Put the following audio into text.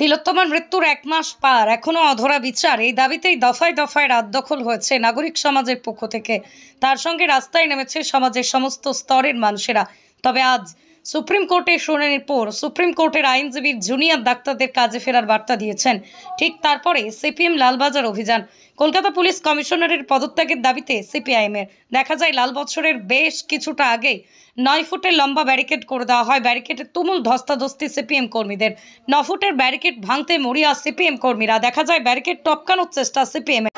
তিলোত্তমার মৃত্যুর 1 মাস পার, এখনো অধরা বিচার। এই দাবিতেই দফায় দফায় রাত দখল হয়েছে নাগরিক সমাজের পক্ষ থেকে। তার সঙ্গে রাস্তায় নেমেছে সমাজের সমস্ত স্তরের মানুষেরা। তবে আজ সুপ্রিম কোর্টে শুনানির পর সুপ্রিম কোর্টের আইনজীবী জুনিয়র ডাক্তারদের কাজে ফেরার বার্তা দিয়েছেন। ঠিক তারপরে সিপিএম লালবাজার অভিযান। কলকাতা পুলিশ কমিশনারের পদত্যাগের দাবিতে সিপিআইএম এর দেখা যায় লাল বছরের বেশ কিছুটা আগে 9 ফুটের লম্বা ব্যারিকেড করে দেওয়া হয়। ব্যারিকেডের তুমুল ধস্তাধস্তি সিপিএম কর্মীদের। 9 ফুটের ব্যারিকেড ভাঙতে মরিয়া সিপিএম কর্মীরা। দেখা যায় ব্যারিকেড টপকানোর চেষ্টা সিপিএম এর।